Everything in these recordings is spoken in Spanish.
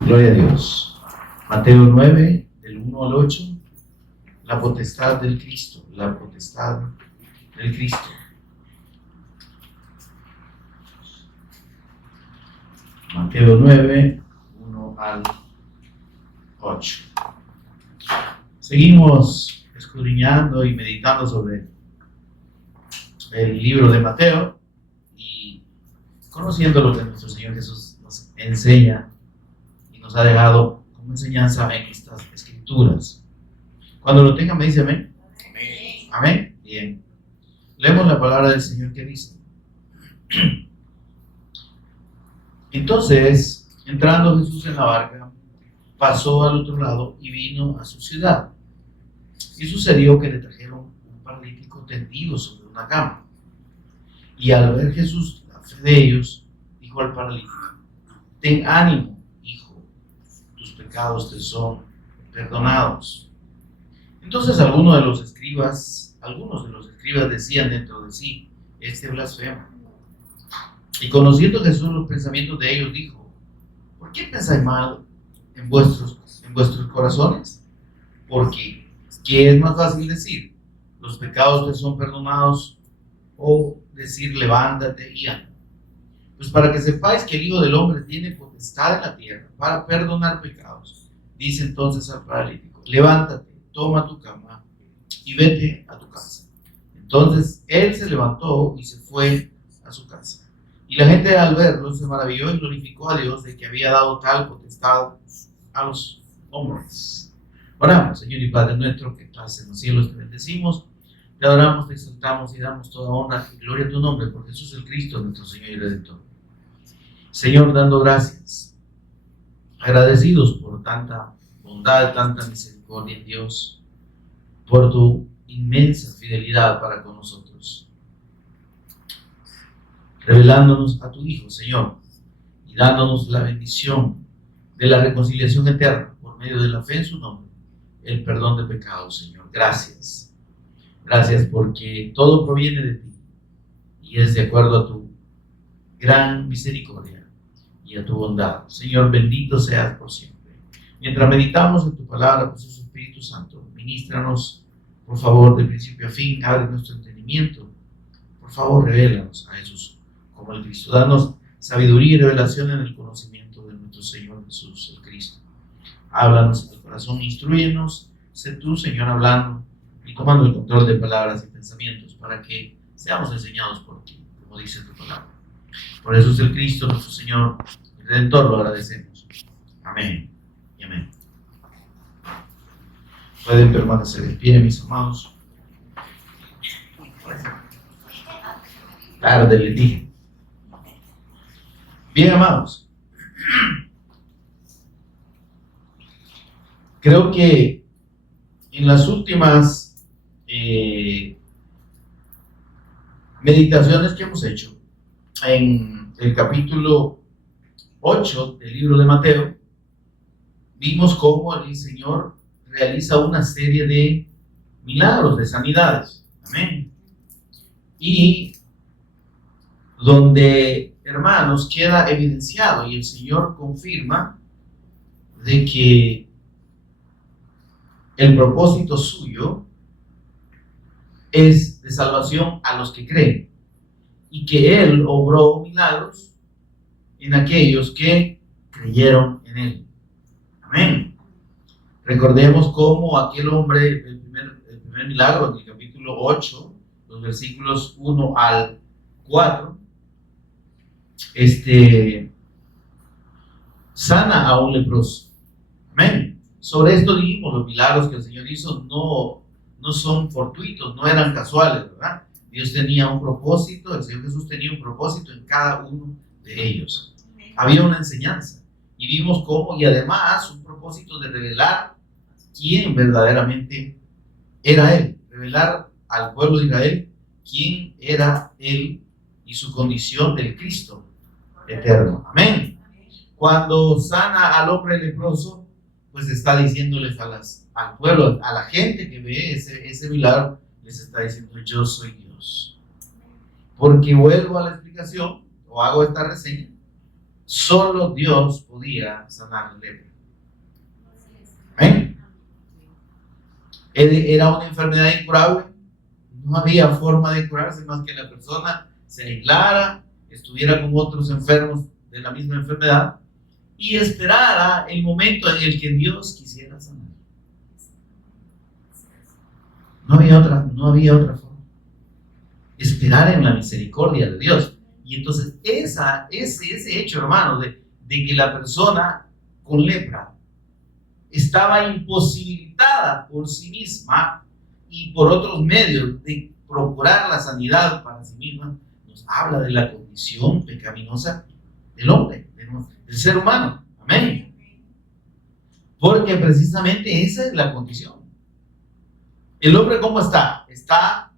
Gloria a Dios. Mateo 9, del 1 al 8, la potestad del Cristo, la potestad del Cristo. Mateo 9, 1 al 8. Seguimos escudriñando y meditando sobre el libro de Mateo y conociendo lo que nuestro Señor Jesús nos enseña y nos ha dejado como enseñanza en estas escrituras. Cuando lo tengan me dice amén. Amén. Amén. Bien. Leemos la palabra del Señor que dice. Entonces, entrando Jesús en la barca, pasó al otro lado y vino a su ciudad. Y sucedió que le trajeron un paralítico tendido sobre una cama. Y al ver Jesús la fe de ellos, dijo al paralítico: ten ánimo, hijo, tus pecados te son perdonados. Entonces algunos de los escribas decían dentro de sí: este blasfema. Y conociendo Jesús los pensamientos de ellos, dijo: ¿por qué pensáis mal en vuestros corazones? Porque ¿qué es más fácil decir? Los pecados te son perdonados, o decir levántate y anda. Pues para que sepáis que el Hijo del Hombre tiene potestad en la tierra para perdonar pecados, dice entonces al paralítico: levántate, toma tu cama y vete a tu casa. Entonces él se levantó y se fue a su casa. Y la gente al verlo se maravilló y glorificó a Dios de que había dado tal potestad a los hombres. Oramos. Señor y Padre nuestro que estás en los cielos, te bendecimos, te adoramos, te exaltamos y damos toda honra y gloria a tu nombre por Jesús el Cristo, nuestro Señor y Redentor. Señor, dando gracias, agradecidos por tanta bondad, tanta misericordia en Dios, por tu inmensa fidelidad para con nosotros, revelándonos a tu Hijo, Señor, y dándonos la bendición de la reconciliación eterna por medio de la fe en su nombre, el perdón de pecados, Señor. Gracias. Gracias porque todo proviene de ti y es de acuerdo a tu gran misericordia y a tu bondad. Señor, bendito seas por siempre. Mientras meditamos en tu palabra, por su Espíritu Santo, ministranos, por favor, de principio a fin, abre nuestro entendimiento. Por favor, revélanos a Jesús como el Cristo. Danos sabiduría y revelación en el conocimiento de nuestro Señor Jesús, el Cristo. Háblanos al corazón, instrúyenos. Sé tú, Señor, hablando y tomando el control de palabras y pensamientos para que seamos enseñados por ti, como dice tu palabra. Por eso es el Cristo, nuestro Señor y Redentor, lo agradecemos. Amén y amén. Pueden permanecer en pie, mis amados. Tarde les dije. Bien, amados. Creo que en las últimas meditaciones que hemos hecho en el capítulo 8 del libro de Mateo, vimos cómo el Señor realiza una serie de milagros, de sanidades. Amén. Y donde, hermanos, queda evidenciado y el Señor confirma de que el propósito suyo es de salvación a los que creen y que Él obró milagros en aquellos que creyeron en Él. Amén. Recordemos cómo aquel hombre, el primer milagro en el capítulo 8, los versículos 1 al 4, sana a un leproso. Amén. Sobre esto dijimos, los milagros que el Señor hizo no son fortuitos, no eran casuales, ¿verdad? Dios tenía un propósito, el Señor Jesús tenía un propósito en cada uno de ellos. Había una enseñanza y vimos cómo, y además un propósito de revelar quién verdaderamente era Él, revelar al pueblo de Israel quién era Él y su condición del Cristo eterno. Amén. Cuando sana al hombre leproso, pues está diciéndoles al pueblo, a la gente que ve ese milagro, les está diciendo: yo soy Dios. Porque vuelvo a la explicación, o hago esta reseña, solo Dios podía sanar la lepra. ¿Amén? Era una enfermedad incurable. No había forma de curarse más que la persona se aislara, estuviera con otros enfermos de la misma enfermedad y esperara el momento en el que Dios quisiera sanar. No había otra forma. Esperar en la misericordia de Dios. Y entonces ese hecho, hermano, de que la persona con lepra estaba imposibilitada por sí misma y por otros medios de procurar la sanidad para sí misma, nos habla de la condición pecaminosa del hombre, del ser humano. Amén. Porque precisamente esa es la condición. El hombre, ¿cómo está? Está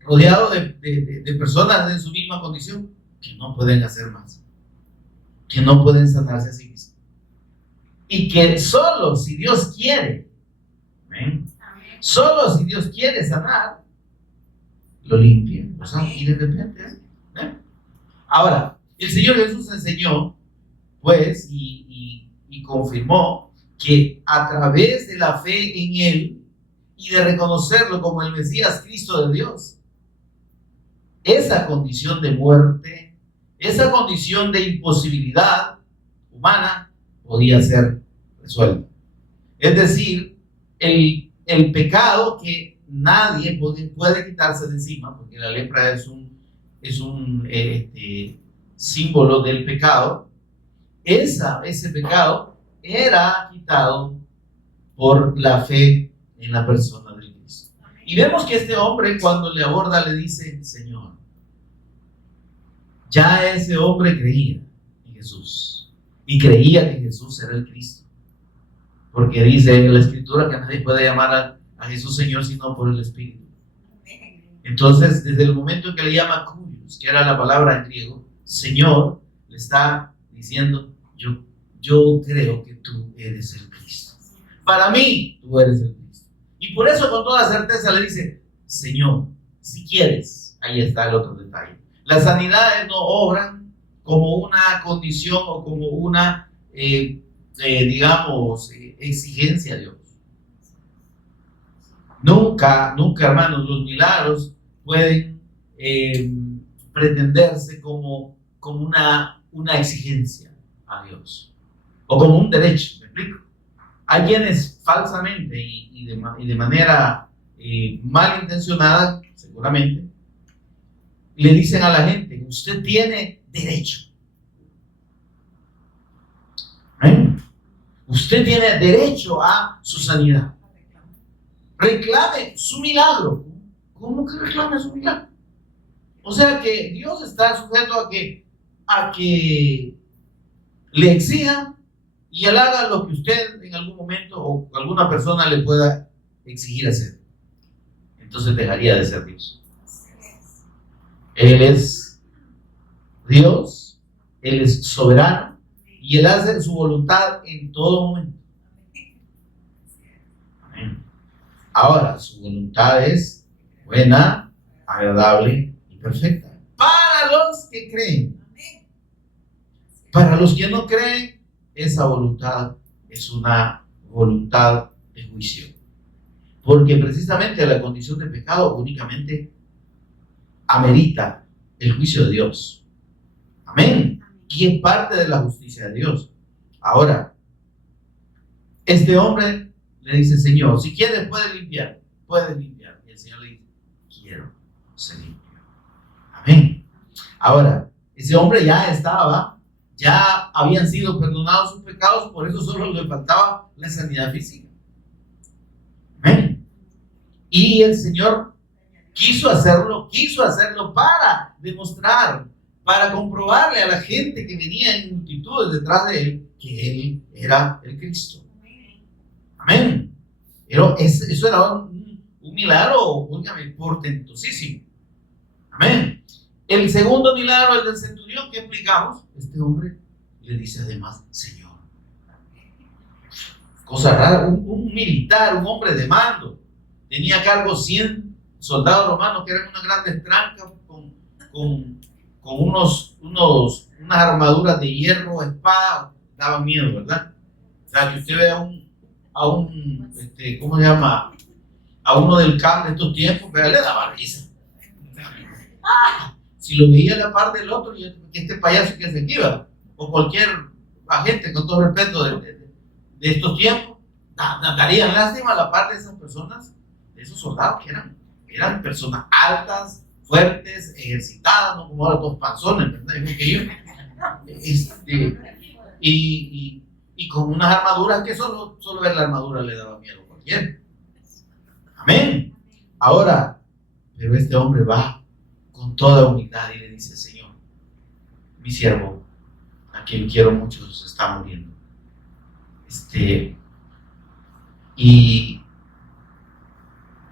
rodeado de personas en su misma condición que no pueden hacer más, que no pueden sanarse a sí mismos. Y que solo si Dios quiere, amén, solo si Dios quiere sanar, lo limpia, o sea, y de repente, ¿eh? Ahora, el Señor Jesús enseñó, pues, y confirmó que a través de la fe en Él y de reconocerlo como el Mesías Cristo de Dios, esa condición de muerte, esa condición de imposibilidad humana podía ser resuelta. Es decir, el pecado que nadie puede quitarse de encima, porque la lepra es un símbolo del pecado. Ese pecado era quitado por la fe en la persona de Cristo. Y vemos que este hombre, cuando le aborda, le dice: Señor. Ya ese hombre creía en Jesús y creía que Jesús era el Cristo, porque dice en la Escritura que nadie puede llamar a Jesús Señor sino por el Espíritu. Entonces, desde el momento en que le llama Kurios, que era la palabra en griego, Señor, le está diciendo: yo creo que tú eres el Cristo. Para mí, tú eres el Cristo. Y por eso, con toda certeza, le dice: Señor, si quieres. Ahí está el otro detalle. Las sanidades no obran como una condición o como una, exigencia de Dios. Nunca, hermanos, los milagros pueden pretenderse como una exigencia a Dios o como un derecho. ¿Me explico? Hay quienes falsamente y de manera malintencionada, seguramente, le dicen a la gente: usted tiene derecho. ¿Eh? Usted tiene derecho a su sanidad. Reclame su milagro. ¿Cómo que reclame su milagro? O sea que Dios está sujeto a que le exija y él haga lo que usted en algún momento o alguna persona le pueda exigir hacer. Entonces dejaría de ser Dios. Él es Dios, Él es soberano y Él hace su voluntad en todo momento. Amén. Ahora, su voluntad es buena, agradable y perfecta. Para los que creen. Para los que no creen, esa voluntad es una voluntad de juicio. Porque precisamente la condición de pecado únicamente amerita el juicio de Dios. Amén. Y es parte de la justicia de Dios. Ahora, este hombre le dice: Señor, si quieres puedes limpiar. Y el Señor le dice: quiero ser limpio. Amén. Ahora, ese hombre ya habían sido perdonados sus pecados, por eso solo le faltaba la sanidad física. Amén. Y el Señor quiso hacerlo para demostrar, para comprobarle a la gente que venía en multitudes detrás de él que él era el Cristo. Amén. Pero eso era un milagro, óigame, portentosísimo. Amén. El segundo milagro, el del centurión que explicamos, este hombre le dice además: Señor. Cosa rara, un militar, un hombre de mando, tenía a cargo 100 soldados romanos que eran unas grandes trancas con unas armaduras de hierro, espada, daban miedo, ¿verdad? O sea, que usted ve ¿cómo se llama? A uno del campo de estos tiempos, pero le daba risa. Si lo veía a la par del otro, que este payaso que se aquí va, o cualquier agente, con todo respeto de estos tiempos, darían lástima a la par de esas personas, de esos soldados que eran personas altas, fuertes, ejercitadas, no como ahora todos panzones, ¿verdad? Y con unas armaduras que solo ver la armadura le daba miedo a cualquiera. Amén. Ahora, pero este hombre va con toda humildad y le dice: Señor, mi siervo, a quien quiero mucho, se está muriendo. Y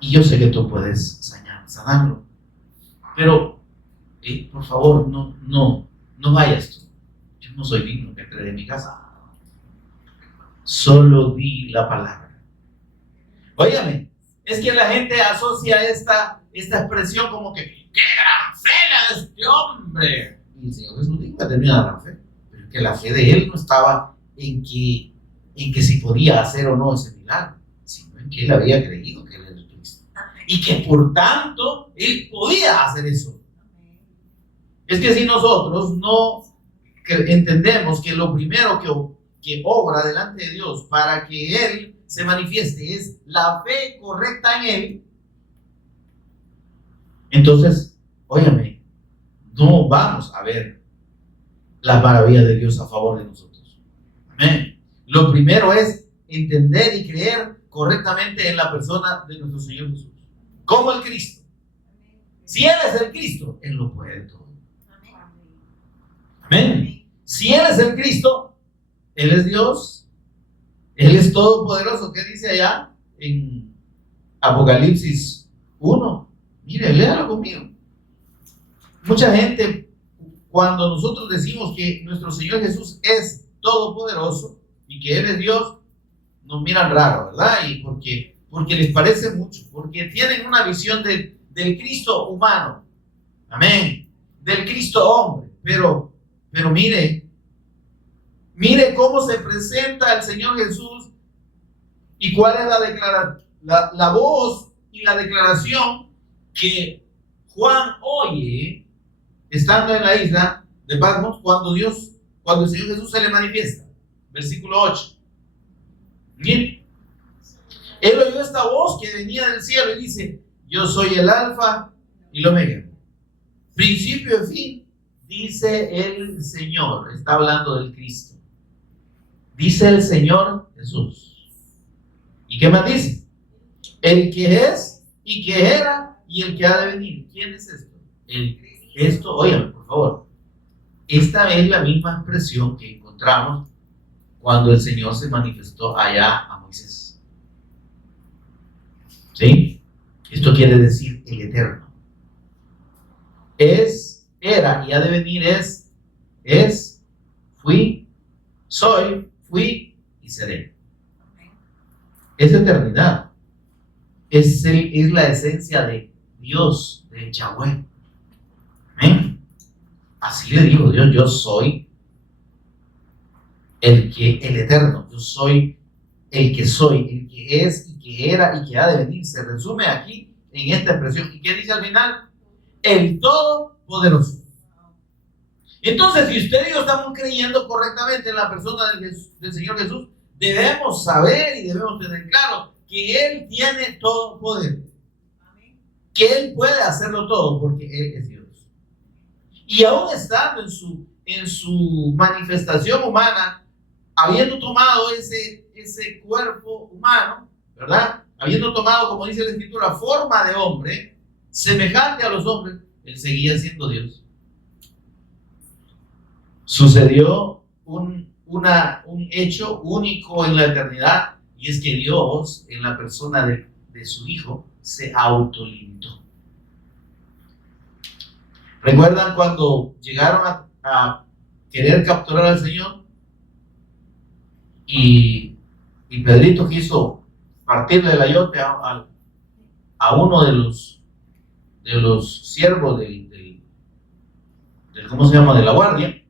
yo sé que tú puedes sanarlo, pero por favor, no vayas tú. Yo no soy digno que entre en mi casa. Solo di la palabra. Óyame, es que la gente asocia esta expresión como que ¡qué gran fe la de este hombre! Y el Señor Jesús dijo que tenía una gran fe, pero que la fe de él no estaba en que si podía hacer o no ese milagro, sino en que él había creído que él era el Cristo y que por tanto él podía hacer eso. Es que si nosotros no entendemos que lo primero que obra delante de Dios para que él se manifieste es la fe correcta en él, entonces, óyame, no vamos a ver las maravillas de Dios a favor de nosotros. Amén. Lo primero es entender y creer correctamente en la persona de nuestro Señor Jesús, como el Cristo. Si Él es el Cristo, Él lo puede todo. Amén. Si Él es el Cristo, Él es Dios, Él es todopoderoso. ¿Qué dice allá en Apocalipsis 1? Mire, léalo conmigo. Mucha gente, cuando nosotros decimos que nuestro Señor Jesús es todopoderoso y que Él es Dios, nos miran raro, ¿verdad? Y porque les parece mucho, porque tienen una visión del Cristo humano, amén, del Cristo hombre, pero mire cómo se presenta el Señor Jesús y cuál es la voz y la declaración que Juan oye estando en la isla de Patmos cuando el Señor Jesús se le manifiesta. Versículo 8. Miren, él oyó esta voz que venía del cielo y dice: yo soy el alfa y el omega, principio y fin, dice el Señor. Está hablando del Cristo. Dice el Señor Jesús. ¿Y qué más dice? El que es y que era y el que ha de venir. ¿Quién es esto? Esto, oigan, por favor. Esta es la misma expresión que encontramos cuando el Señor se manifestó allá a Moisés. ¿Sí? Esto quiere decir el eterno. Es, era y ha de venir es, fui, soy, fui y seré. Es eternidad. Es la esencia de Dios, de Yahweh. Amén. Así le dijo Dios: yo soy el eterno, yo soy, el que es y que era y que ha de venir. Se resume aquí en esta expresión. ¿Y qué dice al final? El Todopoderoso. Entonces, si usted y yo estamos creyendo correctamente en la persona del Señor Jesús, debemos saber y debemos tener claro que Él tiene todo poder, que Él puede hacerlo todo porque Él es Dios. Y aún estando en su manifestación humana, habiendo tomado ese cuerpo humano, ¿verdad? Habiendo tomado, como dice la Escritura, forma de hombre, semejante a los hombres, Él seguía siendo Dios. Sucedió un hecho único en la eternidad, y es que Dios, en la persona de su Hijo, se autolimitó. ¿Recuerdan cuando llegaron a querer capturar al Señor? Y Pedrito quiso partirle el ayote a uno de los siervos del ¿cómo se llama? De la guardia,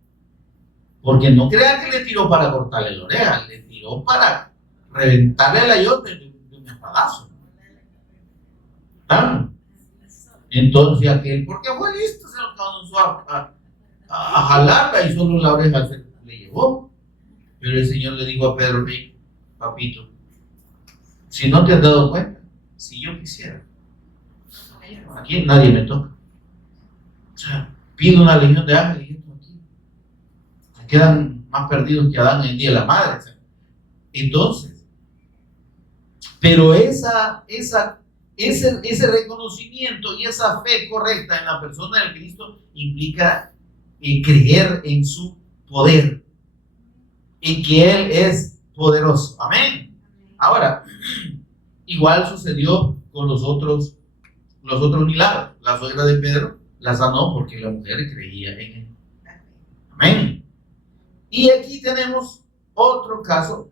porque no crean que le tiró para cortarle la oreja, le tiró para reventarle la ayote de un espadazo. ¿Ah? Entonces aquel, porque fue listo, se lo comenzó a jalarla y solo la oreja se le llevó. Pero el Señor le dijo a Pedro: hey, papito, si no te has dado cuenta, si yo quisiera, aquí nadie me toca. O sea, pido una legión de ángeles y esto aquí se quedan más perdidos que Adán en el día de la madre. O sea, entonces, pero ese reconocimiento y esa fe correcta en la persona del Cristo implica creer en su poder, en que Él es poderoso. Amén. Ahora, igual sucedió con los otros milagros. La suegra de Pedro la sanó porque la mujer creía en Él. Amén. Y aquí tenemos otro caso.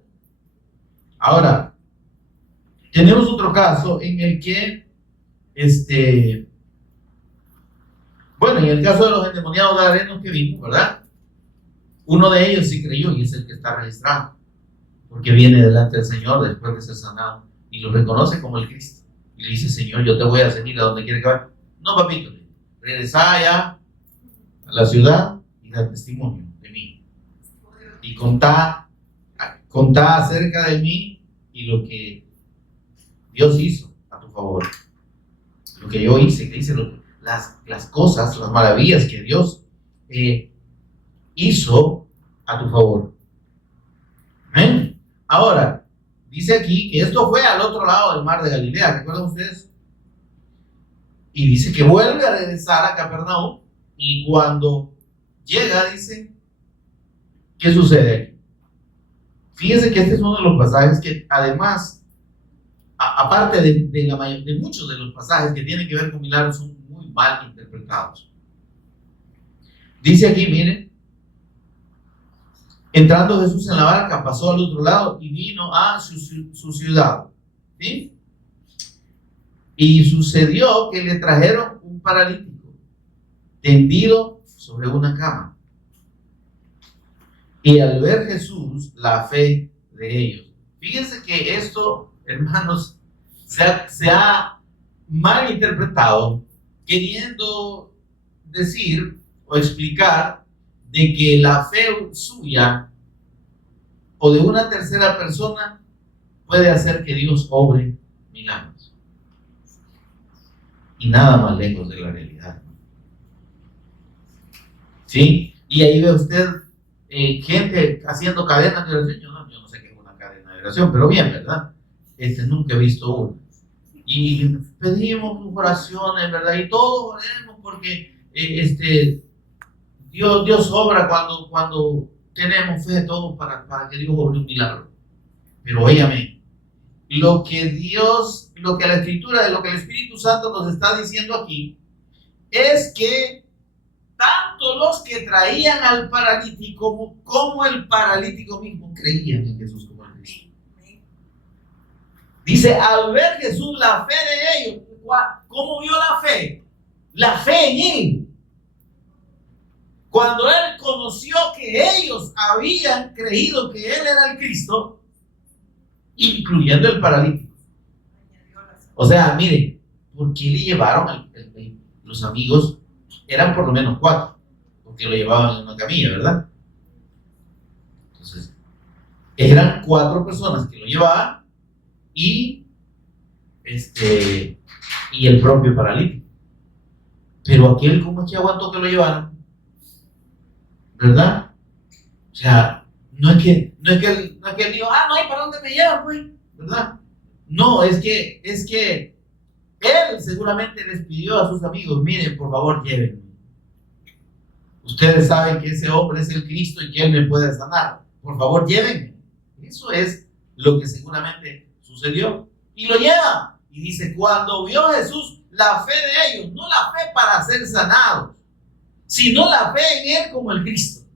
Ahora, tenemos otro caso en el que, bueno, en el caso de los endemoniados gadarenos que vimos, ¿verdad? Uno de ellos sí creyó y es el que está registrado, porque viene delante del Señor después de ser sanado y lo reconoce como el Cristo. Y le dice: Señor, yo te voy a seguir a donde quiera que vaya. No, papito, regresa allá a la ciudad y da testimonio de mí. Y contá acerca de mí y lo que Dios hizo a tu favor. Lo que yo hice, las cosas, las maravillas que Dios hizo a tu favor. Amén. Ahora, dice aquí que esto fue al otro lado del mar de Galilea, ¿recuerdan ustedes? Y dice que vuelve a regresar a Capernaum, y cuando llega, dice, ¿qué sucede aquí? Fíjense que este es uno de los pasajes que, además, aparte de muchos de los pasajes que tienen que ver con milagros, son muy mal interpretados. Dice aquí, miren: entrando Jesús en la barca, pasó al otro lado y vino a su ciudad. ¿Sí? Y sucedió que le trajeron un paralítico tendido sobre una cama. Y al ver Jesús la fe de ellos. Fíjense que esto, hermanos, se ha mal interpretado, queriendo decir o explicar de que la fe suya o de una tercera persona puede hacer que Dios obre milagros. Y nada más lejos de la realidad. ¿Sí? Y ahí ve usted gente haciendo cadenas de oración. Yo no sé qué es una cadena de oración, pero bien, ¿verdad? Nunca he visto una. Y pedimos oraciones, ¿verdad? Y todos oremos porque Dios obra cuando tenemos fe de todos para que Dios obre un milagro. Pero óyame, lo que la Escritura, de lo que el Espíritu Santo nos está diciendo aquí, es que tanto los que traían al paralítico como el paralítico mismo creían en Jesús como el Cristo. Dice: al ver Jesús la fe de ellos. ¿Cómo vio la fe? La fe en Él. Cuando Él conoció que ellos habían creído que Él era el Cristo, incluyendo el paralítico. O sea, miren, ¿por qué le llevaron los amigos? Eran por lo menos 4, porque lo llevaban en una camilla, ¿verdad? Entonces, eran 4 personas que lo llevaban y el propio paralítico. Pero aquel, ¿cómo es que aguantó que lo llevaran? ¿Verdad? O sea, no es que él dijo: no hay para dónde me llevan, pues, ¿verdad? No, es que él seguramente les pidió a sus amigos: miren, por favor, llévenme. Ustedes saben que ese hombre es el Cristo y que Él me puede sanar. Por favor, llévenme. Eso es lo que seguramente sucedió. Y lo lleva. Y dice: cuando vio Jesús la fe de ellos, no la fe para ser sanados, sino la fe en Él como el Cristo.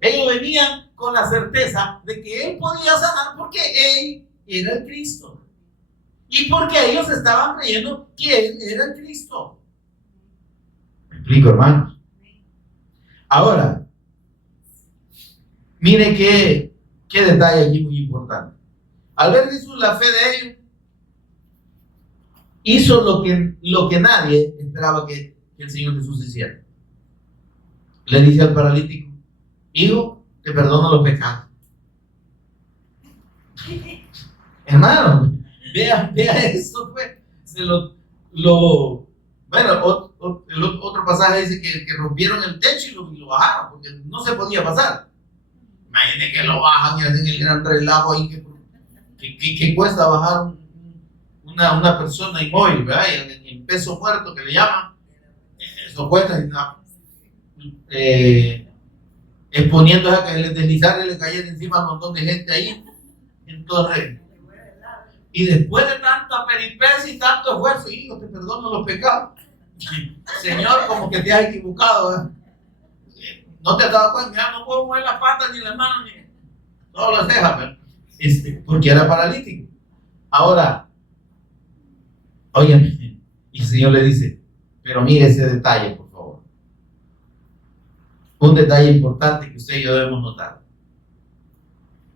Ellos venían con la certeza de que Él podía sanar porque Él era el Cristo. Y porque ellos estaban creyendo que Él era el Cristo. ¿Me explico, hermanos? Ahora, mire qué detalle aquí muy importante. Al ver Jesús la fe de ellos, hizo lo que nadie esperaba que el Señor Jesús hiciera. Le dice al paralítico: hijo, te perdono los pecados. Hermano, vea esto, pues. Bueno, el otro pasaje dice que rompieron el techo y lo bajaron, porque no se podía pasar. Imagínense que lo bajan y hacen el gran relajo ahí, que cuesta bajar una persona inmóvil, ¿verdad? Y en peso muerto, que le llaman, eso cuesta, exponiendo a que le deslizara y le cayera encima a un montón de gente ahí. Entonces, y después de tanta peripecia y tanto esfuerzo, hijo, te perdono los pecados. Señor, como que te has equivocado, ¿verdad? No te has dado cuenta, ya no puedo mover las patas ni las manos, ni todas las cejas, ¿verdad? Porque era paralítico. Ahora, oigan, y el Señor le dice: pero mire ese detalle, por favor. Un detalle importante que usted y yo debemos notar.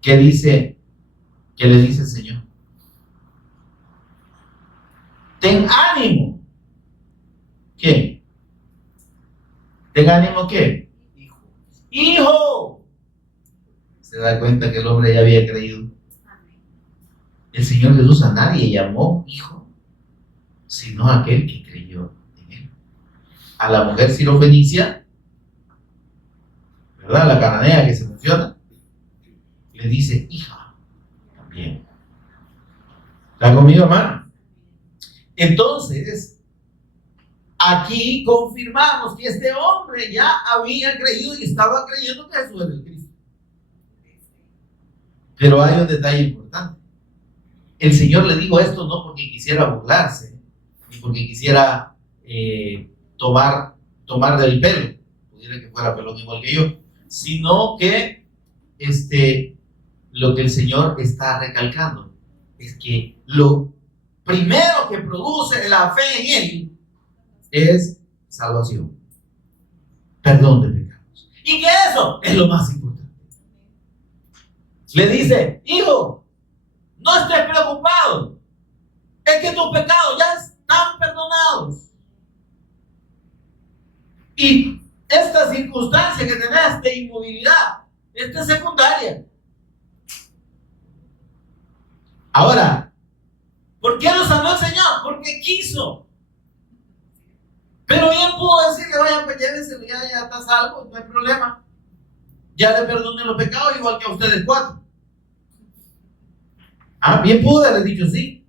¿Qué le dice el Señor? Ten ánimo. ¿Qué? ¿Ten ánimo qué? Hijo. Se da cuenta que el hombre ya había creído. El Señor Jesús a nadie llamó hijo, sino a aquel que creyó en él. A la mujer sirofenicia, ¿verdad? La cananea que se menciona, le dice hija también. ¿Está conmigo, hermano? Entonces, aquí confirmamos que este hombre ya había creído y estaba creyendo que Jesús era el Cristo. Pero hay un detalle importante. El Señor le dijo esto no porque quisiera burlarse, ni porque quisiera tomar del pelo, pudiera que fuera pelón igual que yo, sino que lo que el Señor está recalcando es que lo primero que produce la fe en Él es salvación, perdón de pecados, y que eso es lo más importante. Le dice: hijo, no estés preocupado, es que tus pecados ya están perdonados. Y esta circunstancia que tenés de inmovilidad, esta es secundaria. Ahora, ¿por qué lo sanó el Señor? Porque quiso. Pero bien pudo decirle: vaya, pues lléveselo, ya está salvo, no hay problema. Ya le perdoné los pecados igual que a ustedes 4. Bien pudo haberle dicho sí.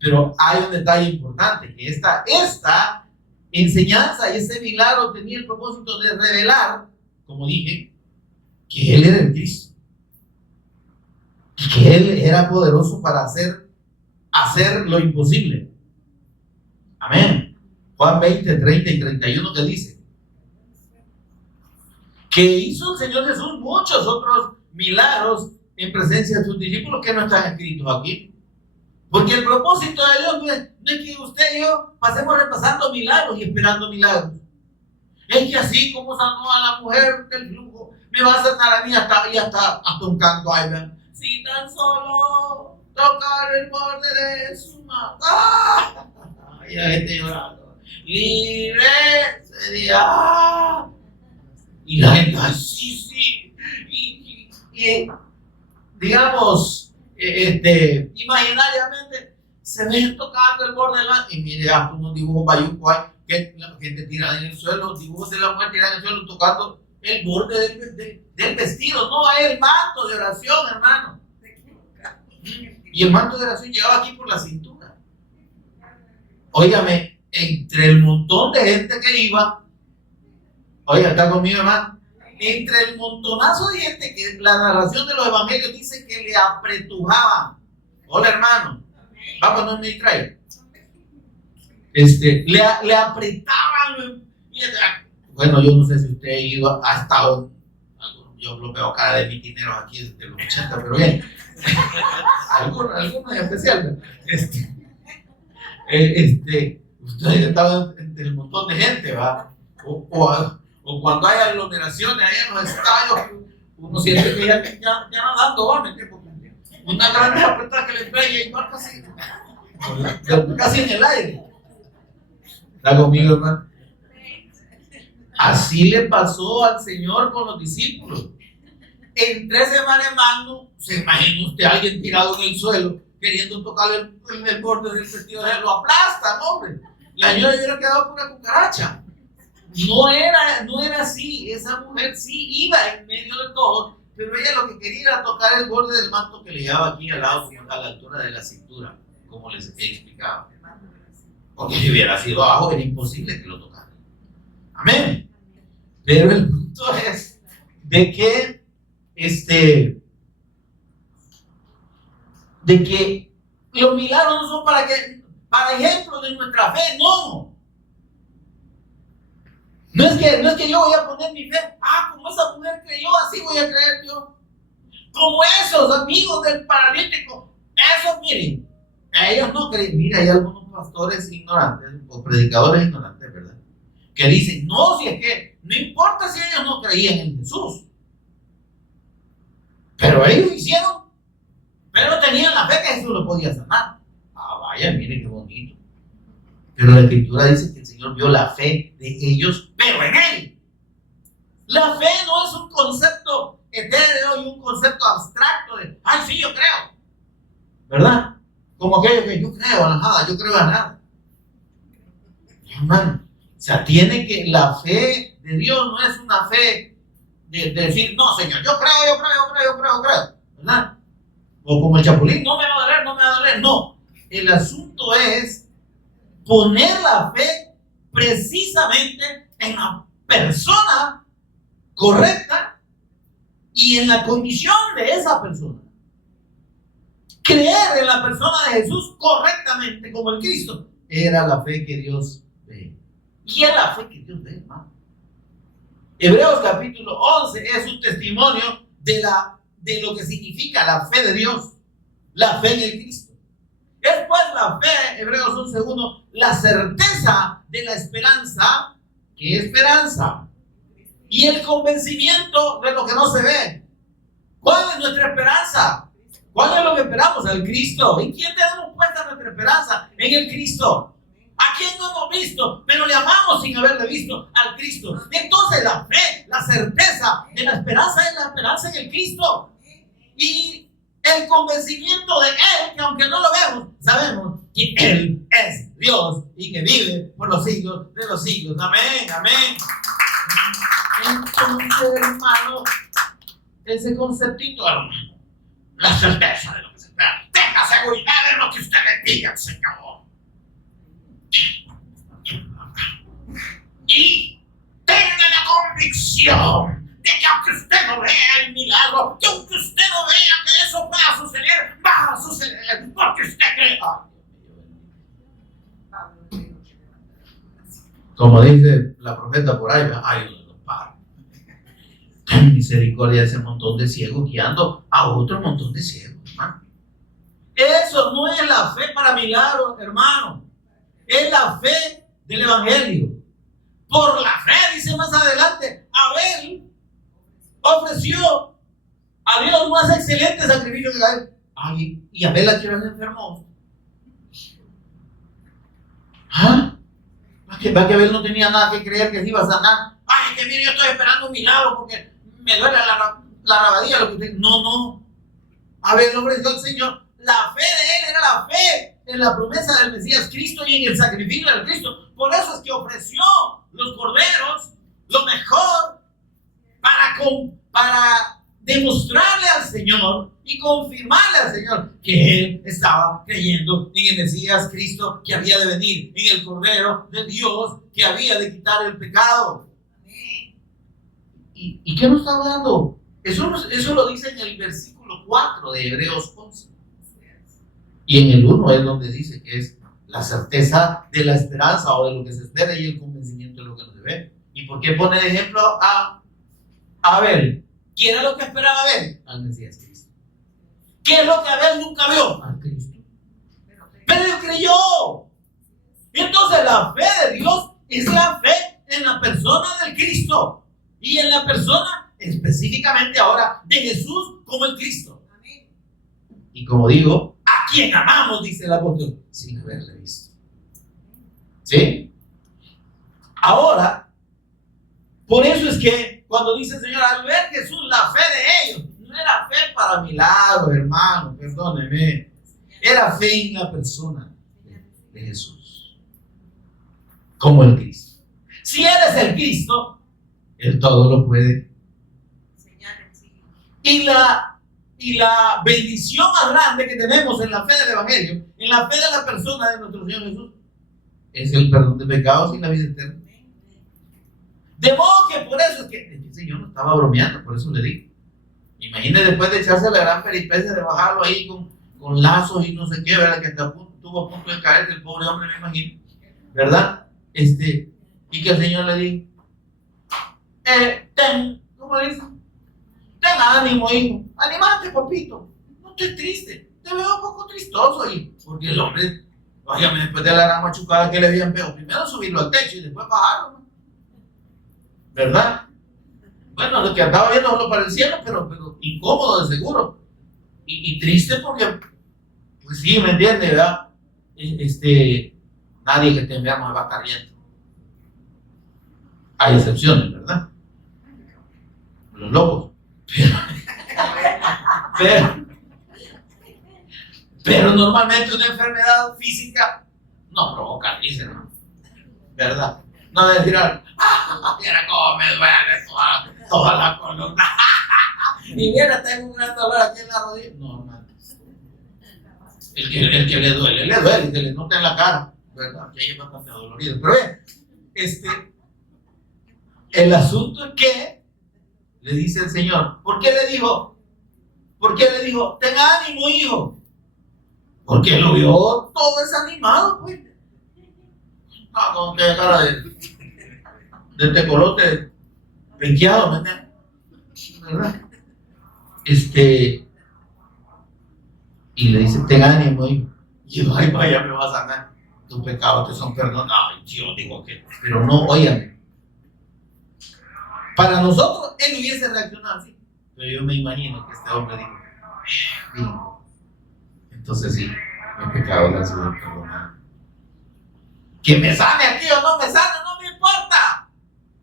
Pero hay un detalle importante, que esta enseñanza y ese milagro tenía el propósito de revelar, como dije, que Él era el Cristo. Y que Él era poderoso para hacer lo imposible. Amén. Juan 20, 30 y 31 que dice que hizo el Señor Jesús muchos otros milagros en presencia de sus discípulos que no están escritos aquí. Porque el propósito de Dios no es que usted y yo pasemos repasando milagros y esperando milagros. Es que así como sanó a la mujer del flujo, me va a sanar a mí hasta un canto. Si tan solo tocar el borde de su mano. Y la gente llorando. Libre sería. Y la gente, sí. Y digamos, imaginariamente se ven tocando el borde de la. Y mire, hasta unos dibujos bayucos hay que la gente tira en el suelo, los dibujos de la mujer tiran en el suelo tocando el borde del vestido. No, es el manto de oración, hermano. Y el manto de oración llegaba aquí por la cintura. Óigame, entre el montón de gente que iba, oiga, ¿está conmigo, hermano? Entre el montonazo de gente que la narración de los evangelios dice que le apretujaban. Hola, hermano. Vamos, no me distraiga. Le apretaban. Bueno, yo no sé si usted ha estado. Yo lo veo cara de mitineros aquí desde los 80, pero bien. algunos en especial. Usted ha estado entre el montón de gente, ¿va? O cuando hay aglomeraciones ahí en los estadios, uno siente que ya no dando orden, una gran apretada que le pegue y va casi en el aire. ¿Está conmigo, hermano? Así le pasó al Señor con los discípulos. En 3 semanas magno, se imagina usted a alguien tirado en el suelo queriendo tocar el borde del vestido de él, lo aplastan, hombre. La señora hubiera quedado con una cucaracha. No era así. Esa mujer sí iba en medio de todo, pero ella lo que quería era tocar el borde del manto que le llevaba aquí al lado, a la altura de la cintura, como les he explicado. Porque si hubiera sido abajo, era imposible que lo tocara. Amén. Pero el punto es de que los milagros no son para ejemplo de nuestra fe, no. No es que yo voy a poner mi fe, como esa mujer creyó, así voy a creer yo. Como esos amigos del paralítico, esos, miren, a ellos no creen. Mira, hay algunos pastores ignorantes o predicadores ignorantes, ¿verdad? Que dicen, no, si es que no importa si ellos no creían en Jesús, pero ellos hicieron, pero tenían la fe que Jesús lo podía sanar. Vaya, miren qué bonito. Pero la Escritura dice que el Señor vio la fe de ellos, pero en Él. La fe no es un concepto etéreo y un concepto abstracto de, sí, yo creo, ¿verdad? Como aquello que yo creo a nada, yo creo a nada. Hermano, o sea, la fe de Dios no es una fe de decir, no, Señor, yo creo, ¿verdad? O como el chapulín, no me va a doler, no. El asunto es poner la fe precisamente en la persona correcta y en la condición de esa persona. Creer en la persona de Jesús correctamente como el Cristo era la fe que Dios ve. Y es la fe que Dios ve, hermano. Hebreos capítulo 11 es un testimonio de lo que significa la fe de Dios, la fe en el Cristo. Es pues la fe, Hebreos 11:1, la certeza de la esperanza. ¿Qué esperanza? Y el convencimiento de lo que no se ve. ¿Cuál es nuestra esperanza? ¿Cuál es lo que esperamos? Al Cristo. ¿En quién tenemos puesta nuestra esperanza? En el Cristo. ¿A quién no hemos visto? Pero le amamos sin haberle visto, al Cristo. Entonces la fe, la certeza de la esperanza es la esperanza en el Cristo. Y el convencimiento de Él, que aunque no lo vemos, sabemos que Él es Dios y que vive por los siglos de los siglos. Amén, amén. Entonces, hermano, ese conceptito, hermano, la certeza de lo que se espera. Tenga seguridad de lo que usted le diga, Señor. Y tenga la convicción de que aunque usted no vea el milagro, que aunque usted no vea que eso va a suceder, porque usted cree. Como dice la profeta por ahí, ay, Dios los padres. Ten misericordia de ese montón de ciegos guiando a otro montón de ciegos, hermano. Eso no es la fe para milagros, hermano. Es la fe del Evangelio. Por la fe, dice más adelante, Abel ofreció a Dios más excelente sacrificio que Caín. Y Abel aquí era enfermo. ¿Va que Abel no tenía nada que creer que se iba a sanar? Que mire, yo estoy esperando un milagro porque me duele la rabadilla. No. Abel le ofreció al Señor. La fe de él era la fe en la promesa del Mesías Cristo y en el sacrificio del Cristo. Por eso es que ofreció los corderos, lo mejor, para demostrarle al Señor y confirmarle al Señor que él estaba creyendo en el Mesías Cristo que había de venir, en el Cordero de Dios que había de quitar el pecado. ¿Y qué nos está hablando? Eso lo dice en el versículo 4 de Hebreos 11. Y en el 1 es donde dice que es la certeza de la esperanza o de lo que se espera y el convencimiento de lo que no se ve. ¿Y por qué pone de ejemplo a Abel? ¿Quién es lo que esperaba Abel? Al Mesías Cristo. ¿Qué es lo que Abel nunca vio? Al Cristo. Pero él creyó. Y entonces la fe de Dios es la fe en la persona del Cristo y en la persona específicamente ahora de Jesús como el Cristo. Y como digo, a quien amamos, dice el apóstol, sin haberle visto. ¿Sí? Ahora, por eso es que cuando dice el Señor, al ver Jesús la fe de ellos, no era fe para milagros, hermano, perdóneme, era fe en la persona de Jesús, como el Cristo. Si eres el Cristo, Él todo lo puede. Y la bendición más grande que tenemos en la fe del Evangelio, en la fe de la persona de nuestro Señor Jesús, es el perdón de pecados y la vida eterna. De modo que por eso es que el Señor no estaba bromeando, por eso le digo. Imagínese después de echarse la gran peripecia de bajarlo ahí con lazos y no sé qué, ¿verdad? Que hasta estuvo a punto de caer el pobre hombre, me imagino, ¿verdad? Y que el Señor le dijo, ¿cómo le dice? Ten ánimo, hijo, animate, papito, no estés triste, te veo un poco tristoso, hijo, porque el hombre, váyame, después de la gran machucada que le habían pegado, primero subirlo al techo y después bajarlo, ¿no? ¿Verdad? Bueno, lo que andaba viendo solo para el cielo, pero incómodo de seguro, y triste porque, pues sí, ¿me entiende, verdad? Nadie que te veamos va a estar riendo. Hay excepciones, ¿verdad? Los locos. Pero normalmente una enfermedad física no provoca risa, ¿no? ¿Verdad? No decir, mira cómo me duele toda la columna. Y mira, tengo un gran dolor aquí en la rodilla. No, hermano. El que le duele, que le nota en la cara, ¿verdad? Que ella es bastante dolorida. Pero el asunto es que le dice el Señor, ¿por qué le dijo? Ten ánimo, hijo. Porque lo vio todo desanimado, pues. No, con que cara de tecolote penqueado, ¿verdad? Y le dice, ten ánimo, hijo. Y yo, ay, vaya, me vas a sanar. Tus pecados te son perdonados. Yo digo que, pero no, óyame. Para nosotros, él hubiese reaccionado así. Pero yo me imagino que este hombre dijo, bingo. Entonces sí, mis pecados han sido perdonados. Que me sane aquí o no me sane, no me importa.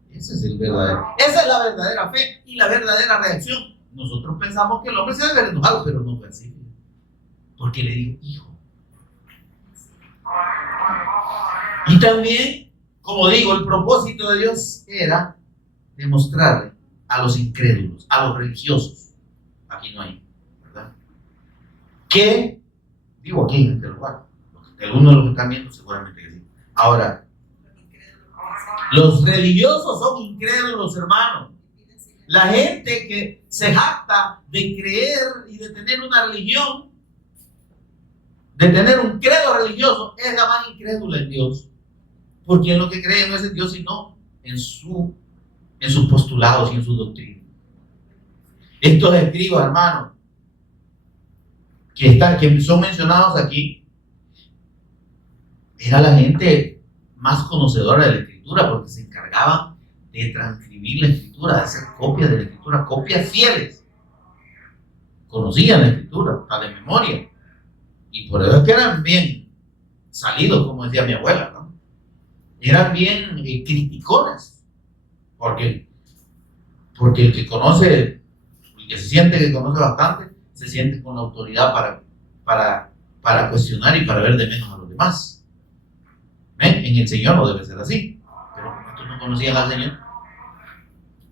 Esa es la verdadera fe y la verdadera reacción. Nosotros pensamos que el hombre se debe haber enojado, pero no fue así. Porque le dijo, hijo. Y también, como digo, el propósito de Dios era demostrarle a los incrédulos, a los religiosos, aquí no hay, ¿verdad? Que, digo aquí en este lugar, algunos de los que están viendo seguramente que sí. Ahora, los religiosos son incrédulos, hermanos. La gente que se jacta de creer y de tener una religión, de tener un credo religioso, es la más incrédula en Dios. Porque en lo que cree no es en Dios, sino en sus postulados y en su doctrina. Estos escribas, hermanos, que son mencionados aquí, era la gente más conocedora de la Escritura, porque se encargaban de transcribir la Escritura, de hacer copias de la Escritura, copias fieles. Conocían la Escritura, la de memoria. Y por eso es que eran bien salidos, como decía mi abuela, ¿no? Eran bien criticones. Porque el que conoce, el que se siente que conoce bastante, se siente con la autoridad para cuestionar y para ver de menos a los demás. En el Señor no debe ser así. Pero como estos no conocían al Señor,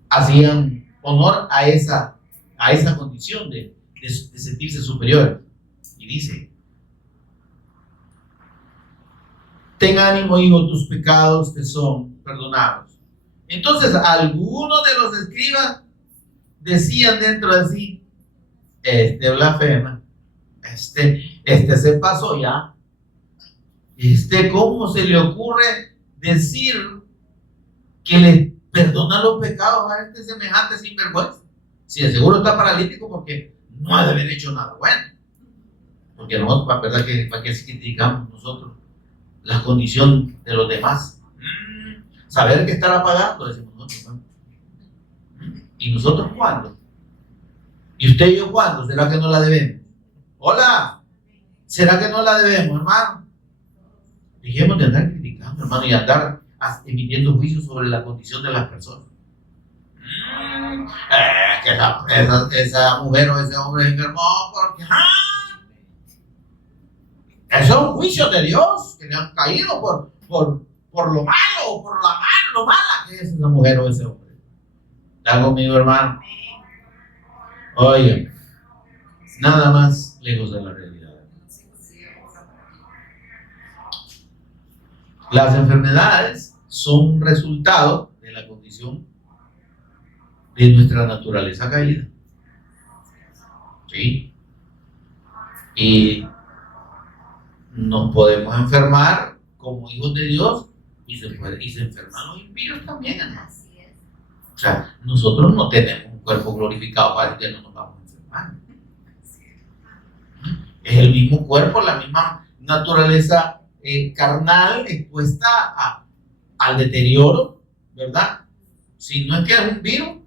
hacían honor a esa condición de sentirse superior. Y dice, ten ánimo, hijo, tus pecados te son perdonados. Entonces, algunos de los escribas decían dentro de sí, blasfema, se pasó ya. ¿Cómo se le ocurre decir que le perdona los pecados a este semejante sinvergüenza? Si de seguro está paralítico porque no ha de haber hecho nada bueno. Porque nosotros, ¿verdad? ¿Para qué criticamos nosotros la condición de los demás? Saber que estará pagando, decimos nosotros, ¿no? ¿Y nosotros cuándo? ¿Y usted y yo cuándo? ¿Será que no la debemos? Hola, ¿será que no la debemos, hermano? Dejemos de andar criticando, hermano, y andar emitiendo juicios sobre la condición de las personas. Que esa mujer o ese hombre enfermó porque eso es un juicio de Dios que le han caído por lo malo o por lo mala que es esa mujer o ese hombre. ¿Está conmigo, hermano? Oigan, nada más lejos de la realidad. Las enfermedades son un resultado de la condición de nuestra naturaleza caída. ¿Sí? Y nos podemos enfermar como hijos de Dios y se enferman los impíos también, hermano. O sea, nosotros no tenemos un cuerpo glorificado para que no nos vamos a enfermar. Es el mismo cuerpo, la misma naturaleza carnal expuesta al deterioro, ¿verdad? Si no es que es un virus,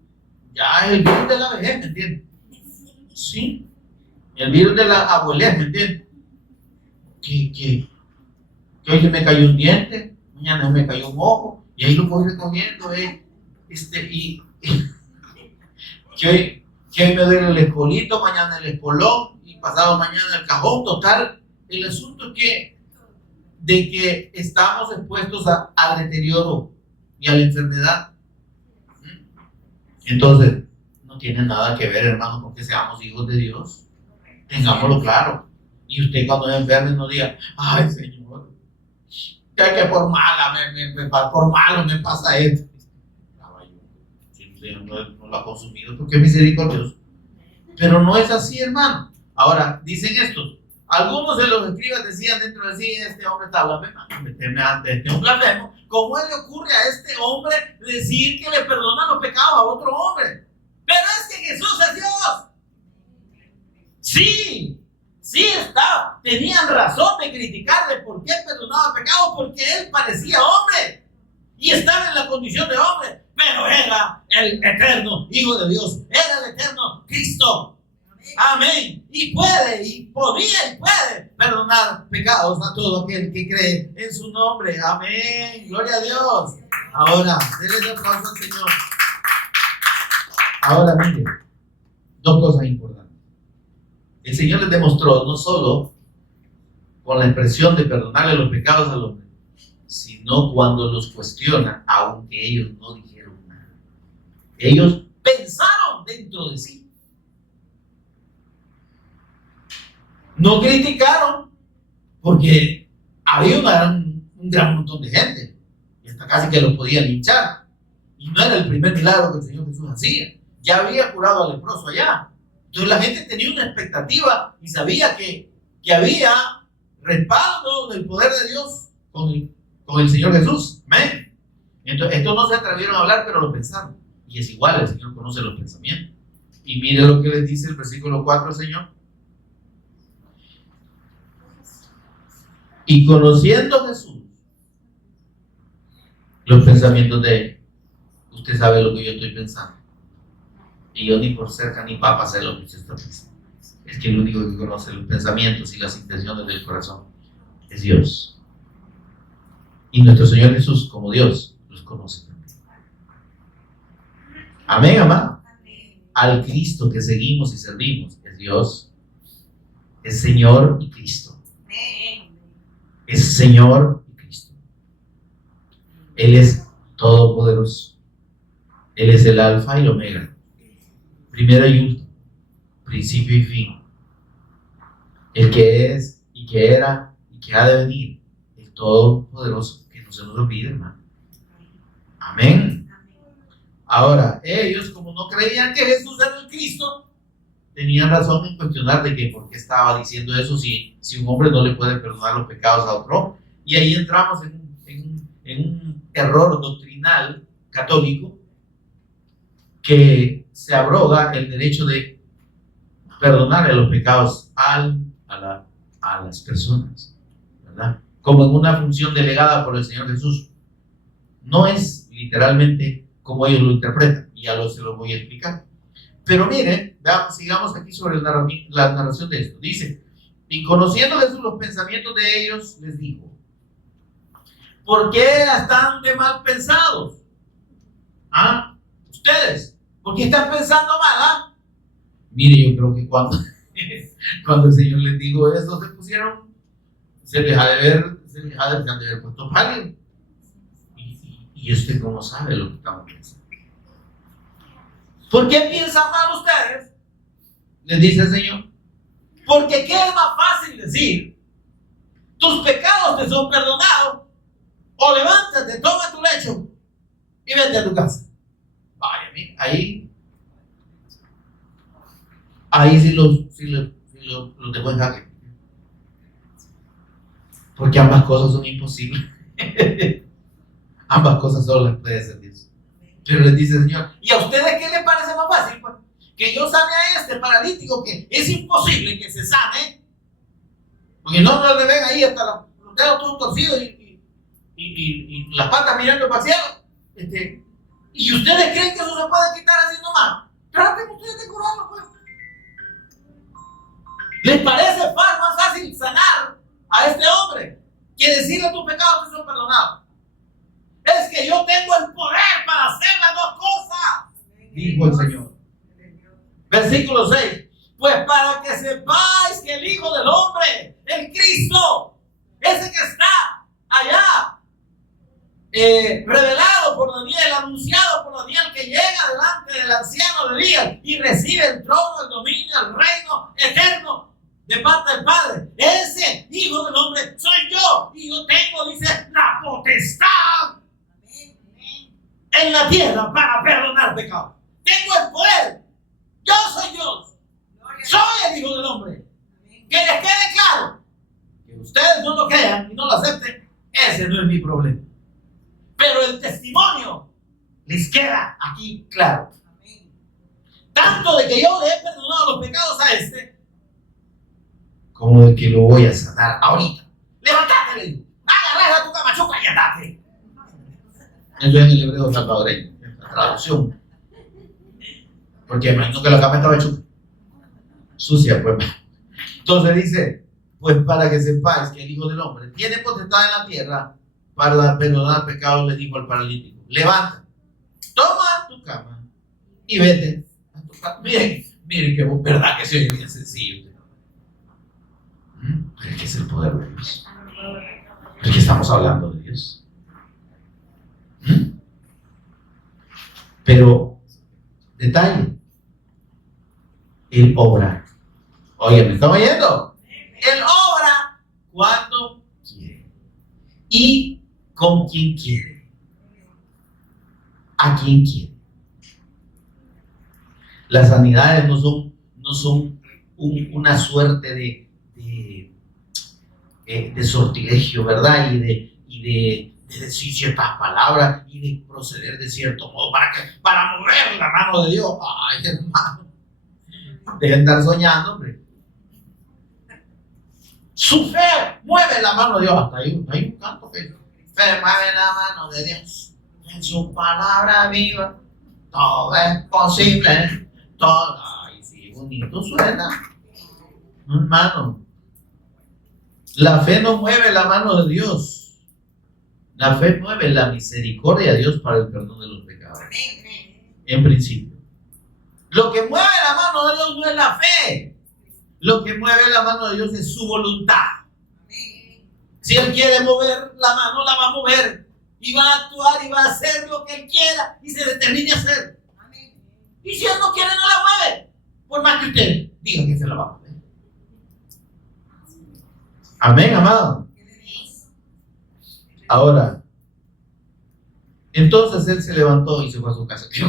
ya es el virus de la vejez, ¿me entiendes? Sí, el virus de la abuelez, ¿me entiendes? Que hoy se me cayó un diente, mañana se me cayó un ojo, y ahí lo voy recogiendo, y que hoy me duele el espolito, mañana el espolón, y pasado mañana el cajón. Total, el asunto es que estamos expuestos al deterioro y a la enfermedad. Entonces, no tiene nada que ver, hermano, con que seamos hijos de Dios. Tengámoslo claro. Y usted cuando se enferme no diga, ay, Señor, que por mala, por malo me pasa esto. Si usted no lo ha consumido, porque es misericordioso. Pero no es así, hermano. Ahora, dicen esto. Algunos de los escribas decían dentro de sí, este hombre está blasfemando, meterme antes de un blasfemo. ¿Cómo le ocurre a este hombre decir que le perdona los pecados a otro hombre? Pero es que Jesús es Dios. Sí está. Tenían razón de criticarle por qué perdonaba pecados, porque él parecía hombre y estaba en la condición de hombre, pero era el eterno Hijo de Dios, era el eterno Cristo. Amén. Y puede, y podía y puede perdonar pecados a todo aquel que cree en su nombre. Amén. Gloria a Dios. Ahora, denle un aplauso al Señor. Ahora, mire, dos cosas importantes. El Señor les demostró no solo con la expresión de perdonarle los pecados al hombre, sino cuando los cuestionan, aunque ellos no dijeron nada. Ellos pensaron dentro de sí. No criticaron porque había un gran montón de gente y hasta casi que lo podían linchar. Y no era el primer milagro que el Señor Jesús hacía. Ya había curado al leproso allá. Entonces la gente tenía una expectativa y sabía que había respaldo del poder de Dios con el Señor Jesús. Amén. Entonces, esto no se atrevieron a hablar, pero lo pensaron. Y es igual, el Señor conoce los pensamientos. Y mire lo que les dice el versículo 4 al Señor. Y conociendo Jesús los pensamientos de él, usted sabe lo que yo estoy pensando. Y yo ni por cerca ni papa sé lo que usted está pensando. Es que el único que conoce los pensamientos y las intenciones del corazón es Dios. Y nuestro Señor Jesús, como Dios, los conoce también. Amén, amado. Al Cristo que seguimos y servimos es Dios, es Señor y Cristo. Es Señor y Cristo. Él es todopoderoso. Él es el alfa y el omega, primero y último, principio y fin. El que es y que era y que ha de venir, el todopoderoso, que no se nos olvide, hermano. Amén. Ahora, ellos, como no creían que Jesús era el Cristo, tenían razón en cuestionar de que por qué estaba diciendo eso si un hombre no le puede perdonar los pecados a otro hombre. Y ahí entramos en un error doctrinal católico que se abroga el derecho de perdonarle los pecados a las personas, ¿verdad? Como en una función delegada por el Señor Jesús. No es literalmente como ellos lo interpretan, y ya se lo voy a explicar. Pero miren, sigamos aquí sobre la narración de esto. Dice, y conociendo Jesús los pensamientos de ellos, les dijo, ¿por qué están de mal pensados? ¿Ah? Ustedes, ¿por qué están pensando mal? ¿Ah? Mire, yo creo que cuando el Señor les dijo eso, se les ha de haber puesto pálido. Y usted cómo sabe lo que estamos pensando. ¿Por qué piensan mal ustedes? Les dice el Señor. Porque ¿qué es más fácil decir? Tus pecados te son perdonados. O levántate, toma tu lecho y vete a tu casa. Vaya, ahí sí los dejo en jaque. Porque ambas cosas son imposibles. Ambas cosas solo las puede hacer Dios. Pero les dice el Señor, ¿y a ustedes qué les parece más fácil? Pues, que yo sane a este paralítico que es imposible que se sane. Porque no le ven ahí hasta los dedos todos torcidos y las patas mirando para el cielo. ¿Y ustedes creen que eso se puede quitar así nomás? Traten ustedes de curarlo, pues. ¿Les parece más fácil sanar a este hombre que decirle tus pecados te son perdonados? Es que yo tengo el poder para hacer las dos cosas, dijo el Señor. Versículo 6. Pues para que sepáis que el Hijo del Hombre, el Cristo, ese que está allá, revelado por Daniel, anunciado por Daniel, que llega delante del anciano de Elías y recibe el trono, el dominio, el reino eterno de parte del Padre. Ese Hijo del Hombre soy yo, y yo tengo, dice, la potestad en la tierra para perdonar pecados. Tengo el poder. Yo soy Dios. Soy el Hijo del Hombre. Que les quede claro. Que ustedes no lo crean y no lo acepten, ese no es mi problema. Pero el testimonio les queda aquí claro. Tanto de que yo le he perdonado los pecados a este, como de que lo voy a sanar ahorita. Levantate, le digo. Agarra tu camachuca y andate. Eso es en el hebreo salvadoreño, en la traducción. Porque imagino que la cama estaba sucia, pues. Entonces dice, pues para que sepáis que el Hijo del Hombre tiene potestad en la tierra para perdonar pecados, le dijo al paralítico, levanta, toma tu cama y vete a tu casa. Miren que verdad que se oye bien sencillo. Pero es que es el poder de Dios. Pero es que estamos hablando de Dios. Pero, detalle, Él obra. Oye, ¿me están oyendo? Él obra cuando quiere y con quien quiere, a quien quiere. Las sanidades no son una suerte de sortilegio, ¿verdad? Y de decir ciertas palabras y de proceder de cierto modo para mover la mano de Dios. Ay, hermano, dejen de estar soñando, hombre. Su fe mueve la mano de Dios. Hasta hay un canto que fe mueve la mano de Dios. En su palabra viva todo es posible. Todo. Ay, sí, bonito suena, hermano. La fe no mueve la mano de Dios. La fe mueve la misericordia de Dios para el perdón de los pecados. En principio. Lo que mueve la mano de Dios no es la fe. Lo que mueve la mano de Dios es su voluntad. Si Él quiere mover la mano, la va a mover. Y va a actuar y va a hacer lo que Él quiera y se determine a hacer. Y si Él no quiere, no la mueve. Por más que usted diga que se la va a mover. Amén, amado. Ahora, entonces él se levantó y se fue a su casa. Qué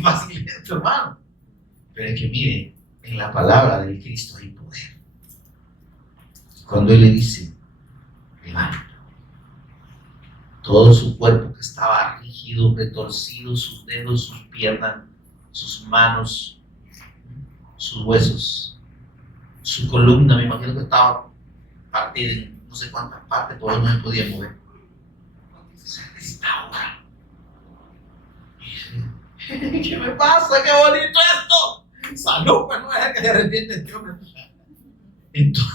fácil esto, hermano. Pero es que mire, en la palabra del Cristo hay poder. Cuando él le dice, levanta, todo su cuerpo que estaba rígido, retorcido, sus dedos, sus piernas, sus manos, sus huesos, su columna, me imagino que estaba partida en no sé cuántas partes, todavía no se podía mover. se restaura. ¿Qué me pasa? ¡Qué bonito esto! Salud, pues no es que se arrepiente este hombre. Entonces,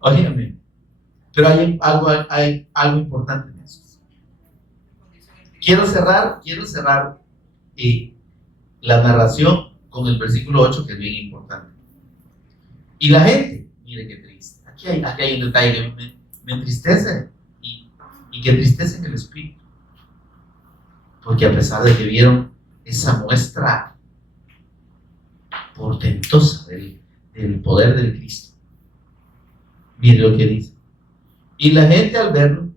óyeme, pero hay algo importante en eso. Quiero cerrar la narración con el versículo 8, que es bien importante. Y la gente, mire qué triste. Aquí hay un detalle que me entristece y que entristece en el espíritu. Porque a pesar de que vieron esa muestra portentosa del poder del Cristo, mire lo que dice. Y la gente al verlo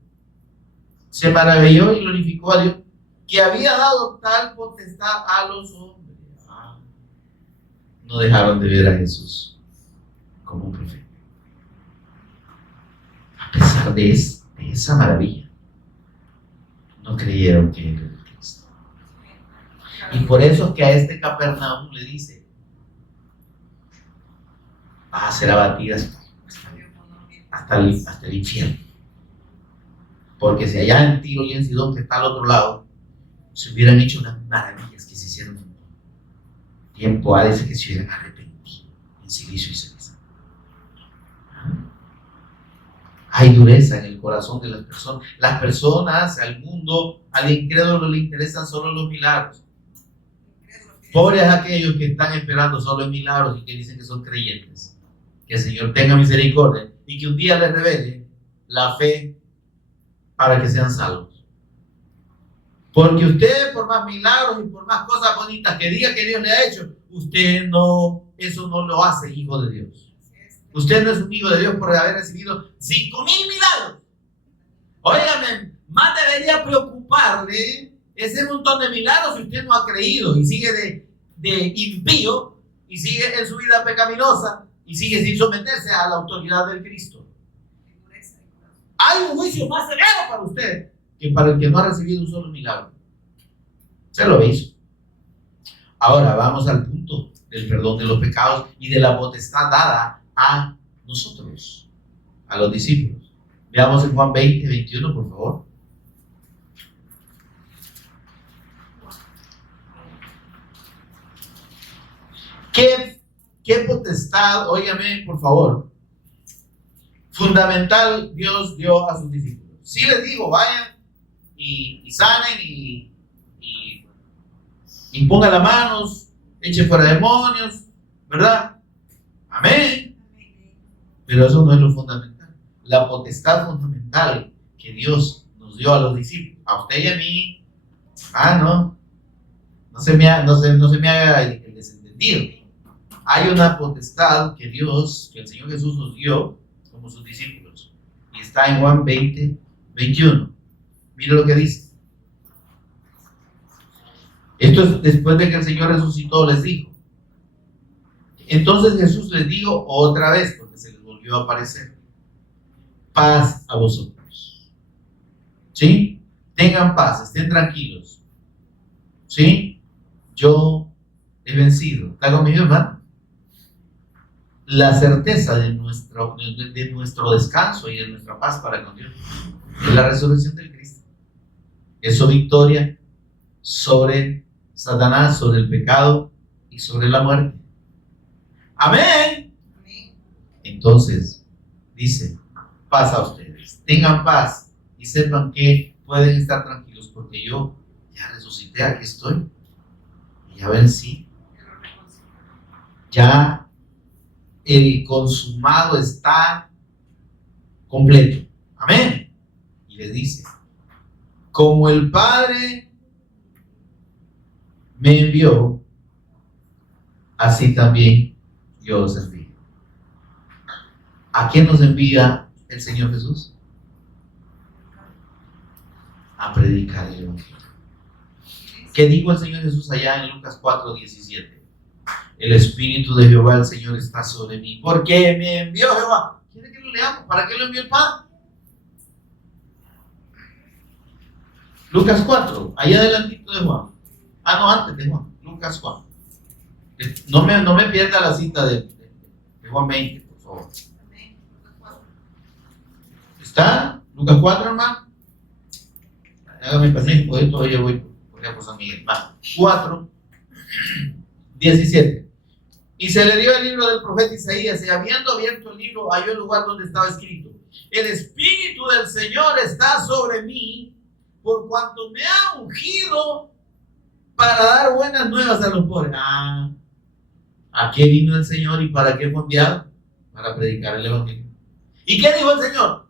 se maravilló y glorificó a Dios, que había dado tal potestad a los hombres. No dejaron de ver a Jesús como un profeta. A pesar de esa maravilla, no creyeron que él era el Cristo. Y por eso es que a este Capernaum le dice: va a ser abatida hasta el infierno. Porque si allá en Tiro y en Sidón, que está al otro lado, se hubieran hecho unas maravillas que se hicieron en tiempo, a veces que se hubieran arrepentido en silicio y ceniza. Hay dureza en el corazón de las personas. Las personas, al mundo, al incrédulo le interesan solo los milagros. Pobres aquellos que están esperando solo en milagros y que dicen que son creyentes. Que el Señor tenga misericordia y que un día les revele la fe para que sean salvos. Porque usted, por más milagros y por más cosas bonitas que diga que Dios le ha hecho, eso no lo hace hijo de Dios. Usted no es un hijo de Dios por haber recibido 5,000 milagros. Óigame, más debería preocuparle ese montón de milagros si usted no ha creído y sigue de impío y sigue en su vida pecaminosa y sigue sin someterse a la autoridad del Cristo. Hay un juicio más severo para usted que para el que no ha recibido un solo milagro. Se lo hizo. Ahora vamos al punto del perdón de los pecados y de la potestad dada a nosotros, a los discípulos. Veamos en Juan 20, 21, por favor. ¿Qué potestad, óigame, por favor, fundamental Dios dio a sus discípulos? Sí les digo, vayan y sanen y pongan las manos, echen fuera demonios, ¿verdad? Amén. Pero eso no es lo fundamental. La potestad fundamental que Dios nos dio a los discípulos, a usted y a mí, no se me haga el desentendido. Hay una potestad que el Señor Jesús nos dio como sus discípulos. Y está en Juan 20, 21. Mira lo que dice. Esto es después de que el Señor resucitó, les dijo. Entonces Jesús les dijo otra vez, porque se les volvió a aparecer: paz a vosotros. ¿Sí? Tengan paz, estén tranquilos. ¿Sí? Yo he vencido. ¿Está conmigo, hermano? La certeza de nuestro descanso y de nuestra paz para con Dios es la resurrección del Cristo. Es su victoria sobre Satanás, sobre el pecado y sobre la muerte. Amén. Entonces, dice: paz a ustedes, tengan paz y sepan que pueden estar tranquilos porque yo ya resucité, aquí estoy, y ya vencí. Ya el consumado está completo. Amén. Y le dice: como el Padre me envió, así también yo os envío. ¿A quién nos envía el Señor Jesús? A predicar el Evangelio. ¿Qué dijo el Señor Jesús allá en Lucas 4:17? El Espíritu de Jehová, el Señor, está sobre mí, porque me envió Jehová. ¿Quiere que lo leamos? ¿Para qué lo envió el Padre? Lucas 4, allá adelantito de Juan. No, antes de Juan. Lucas 4. No me pierda la cita de Juan 20, por favor. ¿Está? Lucas 4, hermano. Hágame permiso, porque todavía voy por ejemplo San Miguel. 4, 17. Y se le dio el libro del profeta Isaías, y habiendo abierto el libro, halló el lugar donde estaba escrito: el Espíritu del Señor está sobre mí, por cuanto me ha ungido para dar buenas nuevas a los pobres. ¿A qué vino el Señor y para qué fue enviado? Para predicar el Evangelio. ¿Y qué dijo el Señor?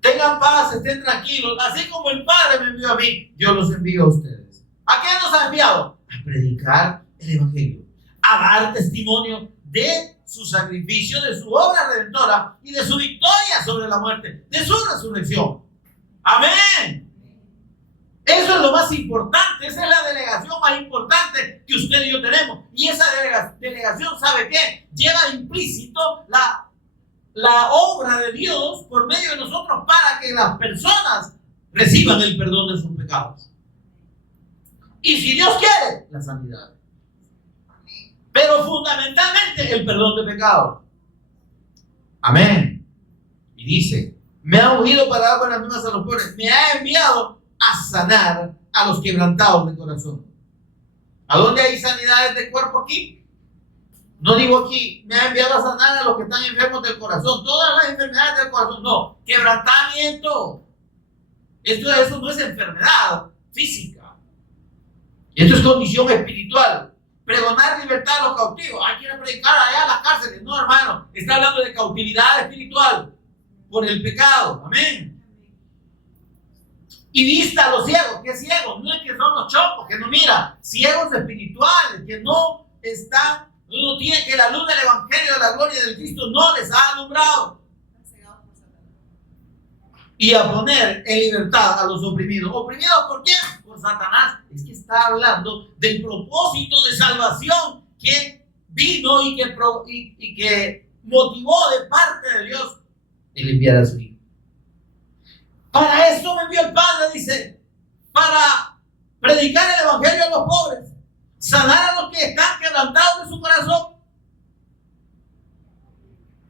Tengan paz, estén tranquilos, así como el Padre me envió a mí, yo los envío a ustedes. ¿A qué nos ha enviado? A predicar el Evangelio, a dar testimonio de su sacrificio, de su obra redentora y de su victoria sobre la muerte, de su resurrección. Amén. Eso es lo más importante, esa es la delegación más importante que usted y yo tenemos. Y esa delegación, ¿sabe qué? Lleva implícito la obra de Dios por medio de nosotros para que las personas reciban el perdón de sus pecados. Y si Dios quiere, la sanidad. Pero fundamentalmente el perdón de pecados. Amén. Y dice: me ha ungido para dar buenas nuevas a los pobres, me ha enviado a sanar a los quebrantados de corazón. ¿A dónde hay sanidades de cuerpo aquí? No digo aquí, me ha enviado a sanar a los que están enfermos del corazón. Todas las enfermedades del corazón, no. Quebrantamiento. Eso no es enfermedad física. Esto es condición espiritual. Pregonar libertad a los cautivos. Quiere predicar allá a las cárceles. No, hermano. Está hablando de cautividad espiritual por el pecado. Amén. Y vista a los ciegos. ¿Qué ciegos? No es que son los chocos, que no mira. Ciegos espirituales, que no están, no tienen, que la luz del Evangelio de la gloria del Cristo no les ha alumbrado. Y a poner en libertad a los oprimidos. ¿Oprimidos por quién? Por Satanás. Es que está hablando del propósito de salvación que vino y que motivó de parte de Dios el enviar a su Hijo. Para eso me envió el Padre, dice, para predicar el Evangelio a los pobres, sanar a los que están quebrantados de su corazón,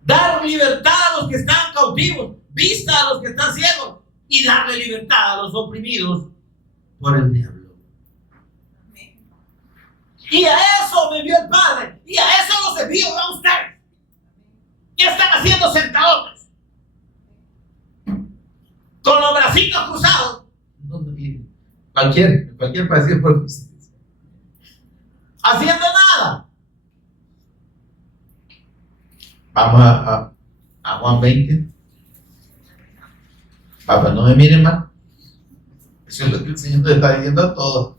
dar libertad a los que están cautivos, vista a los que están ciegos y darle libertad a los oprimidos por el diablo. Y a eso me envió el Padre, y a eso los envío a ustedes. ¿Qué están haciendo sentados? Con los bracitos cruzados. Cualquier parecido por coincidencia. Haciendo nada. Vamos a Juan 20. Papá, no me miren más. Eso es lo que el Señor te está diciendo a todos.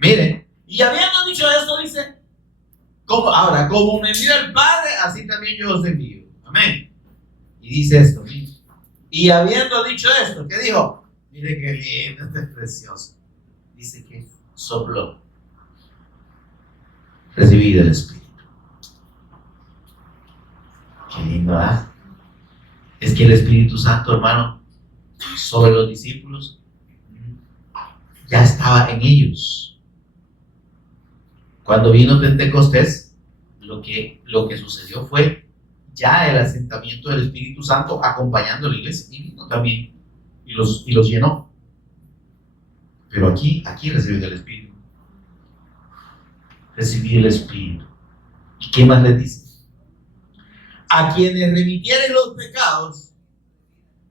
Miren, y habiendo dicho esto, dice: como me envió el Padre, así también yo os envío. Amén. Y dice esto, miren. Y habiendo dicho esto, ¿qué dijo? Mire qué lindo, esto es precioso. Dice que sopló. Recibí del Espíritu. Qué lindo, ¿verdad? Es que el Espíritu Santo, hermano, sobre los discípulos, ya estaba en ellos. Cuando vino Pentecostés, lo que sucedió fue ya el asentamiento del Espíritu Santo acompañando a la iglesia, y vino también y los llenó. Pero aquí recibí el Espíritu. Recibí el Espíritu. ¿Y qué más les dice? A quienes remitieren los pecados,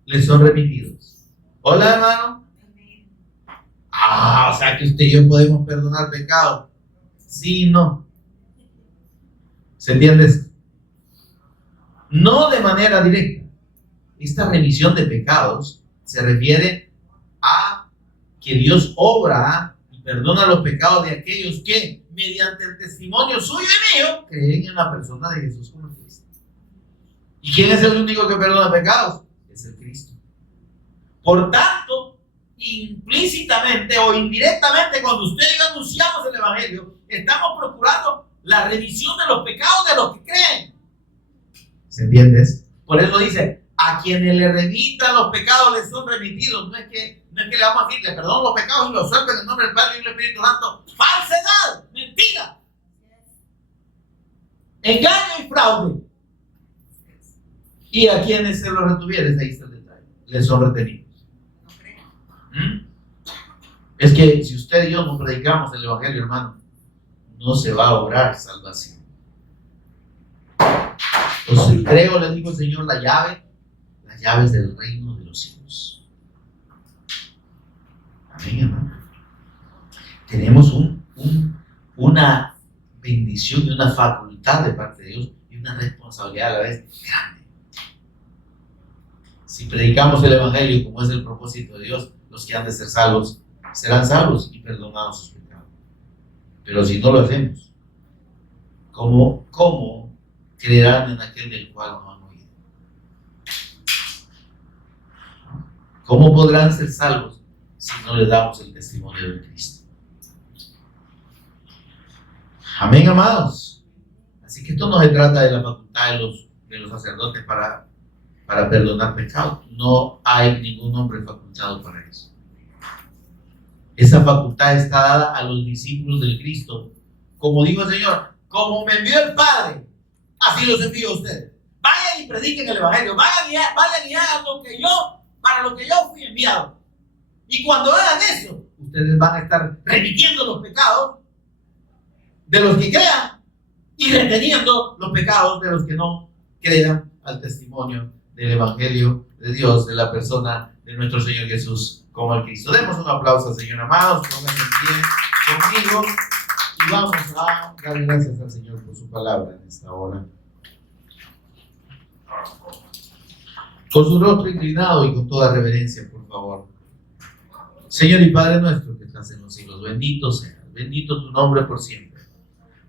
les son remitidos. Hola, hermano. O sea que usted y yo podemos perdonar pecados. Sí y no. ¿Se entiende esto? No de manera directa. Esta remisión de pecados se refiere a que Dios obra y perdona los pecados de aquellos que, mediante el testimonio suyo y mío, creen en la persona de Jesús como Cristo. ¿Y quién es el único que perdona pecados? Es el Cristo. Por tanto, implícitamente o indirectamente, cuando usted y yo anunciamos el Evangelio, estamos procurando la remisión de los pecados de los que creen. ¿Se entiende? Por eso dice: a quienes le remitan los pecados les son remitidos. No es que le vamos a decir: le perdono los pecados y los suelto en el nombre del Padre y del Espíritu Santo. Falsedad, mentira, engaño y fraude. Y a quienes se los retuvieres, ahí está el detalle, les son retenidos. Es que si usted y yo no predicamos el Evangelio, hermano, no se va a obrar salvación. Os entrego, le digo el Señor, las llaves del reino de los cielos. Amén, hermano. Tenemos una bendición y una facultad de parte de Dios y una responsabilidad a la vez grande. Si predicamos el Evangelio como es el propósito de Dios, los que han de ser salvos serán salvos y perdonados sus pecados. Pero si no lo hacemos, ¿cómo creerán en aquel del cual no han oído? ¿Cómo podrán ser salvos si no les damos el testimonio de Cristo? Amén, amados. Así que esto no se trata de la facultad de los sacerdotes para perdonar pecados. No hay ningún hombre facultado para eso. Esa facultad está dada a los discípulos del Cristo. Como dijo el Señor, como me envió el Padre, así los envío a ustedes. Vayan y prediquen el Evangelio. Vayan y hagan para lo que yo fui enviado. Y cuando hagan eso, ustedes van a estar remitiendo los pecados de los que crean y reteniendo los pecados de los que no crean al testimonio del Evangelio de Dios, de la persona de nuestro Señor Jesús como el Cristo. Demos un aplauso al Señor, amados. Pónganse en pie conmigo y vamos a dar gracias al Señor por su palabra en esta hora. Con su rostro inclinado y con toda reverencia, por favor. Señor y Padre nuestro que estás en los cielos, bendito seas, bendito tu nombre por siempre.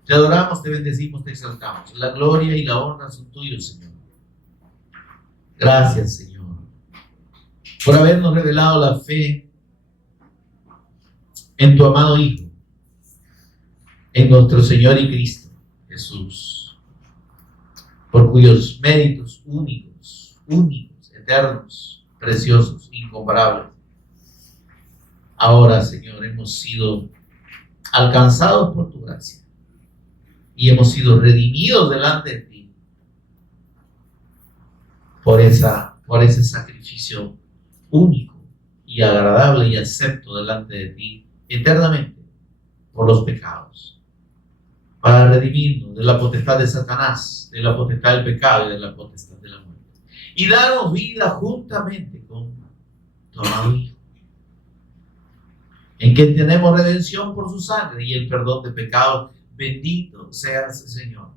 Te adoramos, te bendecimos, te exaltamos. La gloria y la honra son tuyos, Señor. Gracias, Señor, por habernos revelado la fe en tu amado Hijo, en nuestro Señor y Cristo Jesús, por cuyos méritos únicos, eternos, preciosos, incomparables. Ahora, Señor, hemos sido alcanzados por tu gracia y hemos sido redimidos delante de ti por ese sacrificio único y agradable y acepto delante de ti eternamente por los pecados, para redimirnos de la potestad de Satanás, de la potestad del pecado y de la potestad de la muerte, y darnos vida juntamente con tu amado Hijo, en que tenemos redención por su sangre y el perdón de pecados. Bendito seas, Señor.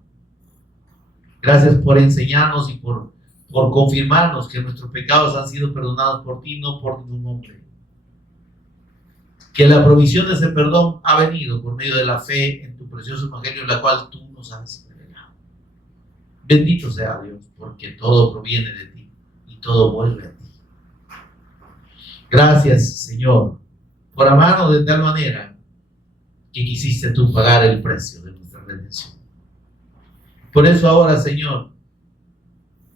Gracias por enseñarnos y por confirmarnos que nuestros pecados han sido perdonados por ti, no por ningún hombre. Que la provisión de ese perdón ha venido por medio de la fe en tu precioso Evangelio, la cual tú nos has revelado. Bendito sea Dios, porque todo proviene de ti y todo vuelve a ti. Gracias, Señor, por amarnos de tal manera que quisiste tú pagar el precio de nuestra redención. Por eso ahora, Señor,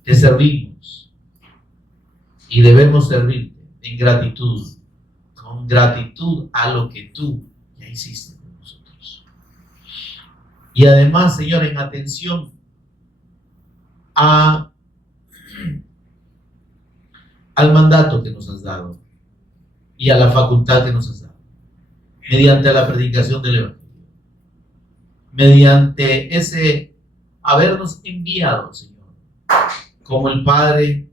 te servimos y debemos servirte en gratitud, con gratitud a lo que tú ya hiciste por nosotros. Y además, Señor, en atención al mandato que nos has dado y a la facultad que nos has dado, mediante la predicación del Evangelio, mediante ese habernos enviado, Señor, como el Padre,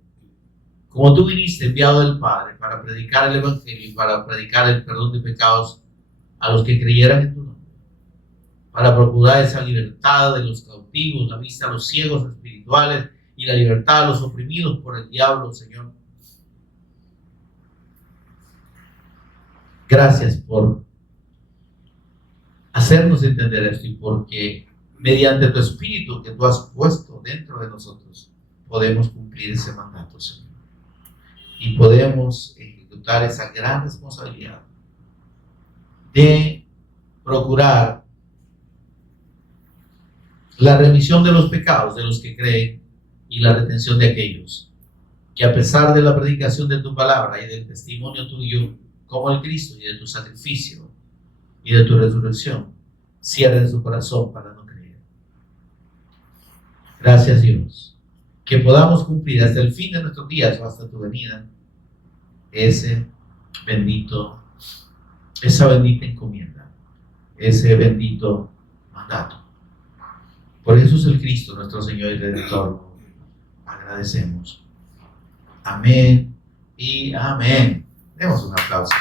como tú viniste enviado del Padre para predicar el Evangelio y para predicar el perdón de pecados a los que creyeran en tu nombre, para procurar esa libertad de los cautivos, la vista a los ciegos espirituales y la libertad a los oprimidos por el diablo, Señor. Gracias por hacernos entender esto y porque mediante tu Espíritu que tú has puesto dentro de nosotros podemos cumplir ese mandato, Señor, y podemos ejecutar esa gran responsabilidad de procurar la remisión de los pecados de los que creen y la retención de aquellos que, a pesar de la predicación de tu palabra y del testimonio tuyo como el Cristo y de tu sacrificio y de tu resurrección, cierren su corazón para no creer. Gracias, Dios, que podamos cumplir hasta el fin de nuestros días o hasta tu venida ese bendito, esa bendita encomienda, ese bendito mandato. Por eso es el Cristo, nuestro Señor y Redentor. Agradecemos. Amén y amén. Demos un aplauso.